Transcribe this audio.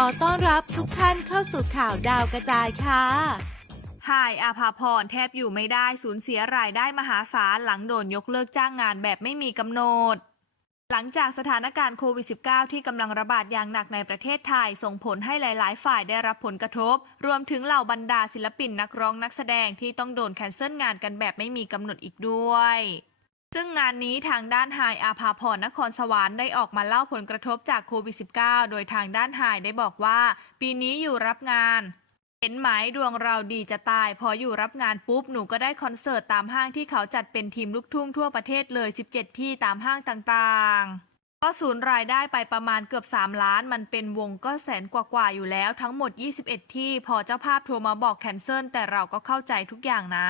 ขอต้อนรับทุกท่านเข้าสู่ข่าวดาวกระจายค่ะหายอาภาพรแทบอยู่ไม่ได้สูญเสียรายได้มหาศาลหลังโดนยกเลิกจ้างงานแบบไม่มีกำหนดหลังจากสถานการณ์โควิด -19 ที่กำลังระบาดอย่างหนักในประเทศไทย ส่งผลให้หลาย ๆ ฝ่ายได้รับผลกระทบ รวมถึงเหล่าบรรดาศิลปินนักร้องนักแสดงที่ต้องโดนแคนเซิลงานกันแบบไม่มีกำหนดอีกด้วย ซึ่งงานนี้ทางด้านไฮอาภาพรนครสวรรค์ได้ออกมาเล่าผลกระทบจากโควิด -19 โดยทางด้านไฮได้บอกว่า ปีนี้อยู่รับงาน เห็นไหมดวงเราดีจะตาย พออยู่รับงานปุ๊บ หนูก็ได้คอนเสิร์ตตามห้างที่เขาจัดเป็นทีมลูกทุ่งทั่วประเทศเลย 17 ที่ตามห้างต่างๆ ก็สูญรายได้ไปประมาณเกือบ 3 ล้าน มันเป็นวงก็แสนกว่าๆอยู่แล้วทั้งหมด 21 ที่ พอเจ้าภาพโทรมาบอกแคนเซิลแต่เราก็เข้าใจทุกอย่างนะ